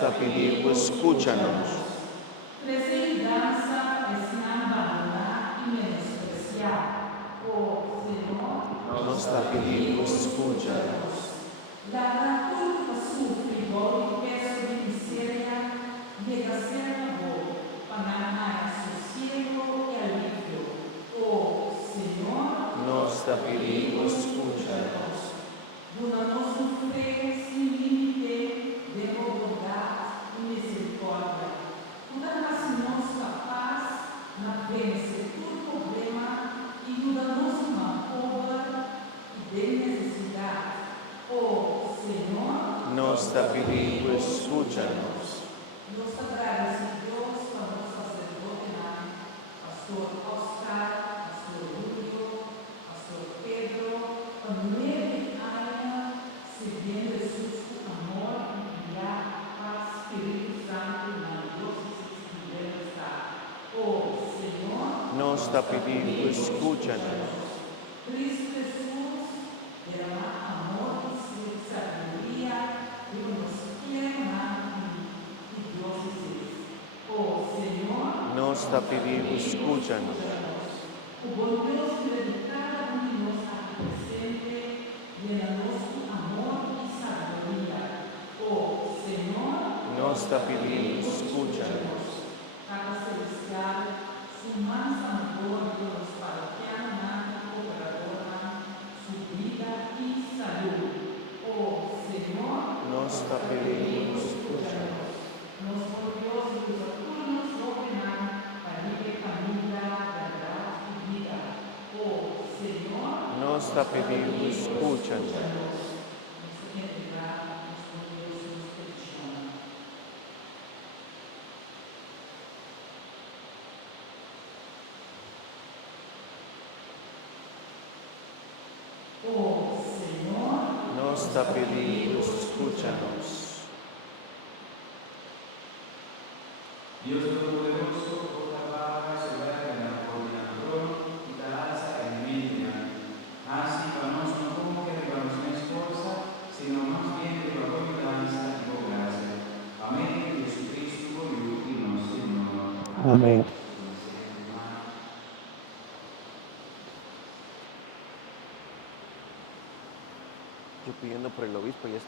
Nostra pediu, escúchanos. Crescer em dança é se não abandonar e menospreciar. Oh, Senhor, Nostra pediu, escúchanos. dará tudo a seu frigor e peço de miséria, negação para sossego e alívio. Oh, Senhor, Nostra pediu, escúchanos. dona-nos fé sem limite de bondade e misericórdia. Cuida-nos paz na vence todo problema e ajuda-nos na pobre e de necessidade. Oh, Senhor, Nostra pediu, escúchanos. nos agradecemos para o sacerdote, pastor Oscar, pastor Julio, pastor Pedro, família Ana, servindo Jesus com amor e enviar paz, Espírito Santo, na diocese que devemos estar. Oh, Senhor, Nostra pediu, escúchanos. Cristo Jesus, derramar amor e sabedoria e conhecimento e diocese. Oh, Senhor, Nostra pediu, escúchanos. o bom Deus que cada um de nós está presente, llena-nos com amor e sabedoria. Oh, Senhor, Nostra pediu, escúchanos. Casa Celestial, su mansa amor por los paroquianos, cooperadora, su vida y salud. Oh, Señor, Nostra pediu, escúchanos. nos gloriosos y los turnos ordenan para libre familia, verdad y vida. Oh, Señor, Nostra pediu, escúchanos. nos entregar, nos gloriosos peticiones. Oh, Senhor, Nostra pediu, escúchanos. Dios Todopoderoso, por la palabra soberana, coordinador y talanza en media, así para nosotros como que derivamos una esposa, sino más bien de valor y danza y por gracia. Amén. Jesucristo, por último, Señor. Amén. Yo pidiendo por el obispo, ya